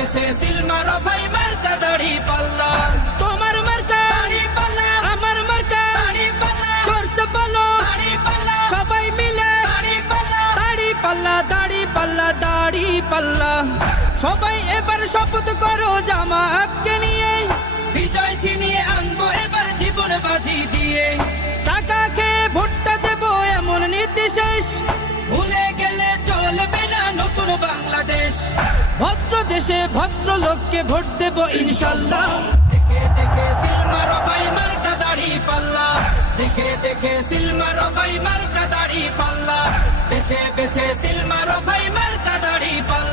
বেছে সিল মারো ভাই মার্কা দাড়ি পাল্লা। তোমার মার্কা দাড়ি পাল্লা, আমার মার্কা দাড়ি পাল্লা, জোরসে বলো দাড়ি পাল্লা, সবাই মিলে দাড়ি পাল্লা, দাড়ি পাল্লা, দাড়ি পাল্লা, দাড়ি পাল্লা। সবাই এবার শপথ করো জামাতকে নিয়ে, বিজয় ছিনিয়ে আনবো এবার জীবন বাজি দিয়ে। টাকা খেয়ে ভোটটা দেবো এমন নীতি শেষ, ভুলে গেলে চলবে না নতুন বাংলাদেশ। ভদ্র দেশে ভদ্র লোককে ভোট দেবো ইনশাল্লাহ। দেখে দেখে সিল মারো ভাই মার্কা দাড়ি পাল্লা, দেখে দেখে সিল মারো ভাই মার্কা দাড়ি পাল্লা, বেছে বেছে সিল মারো ভাই মার্কা দাড়ি পাল্লা।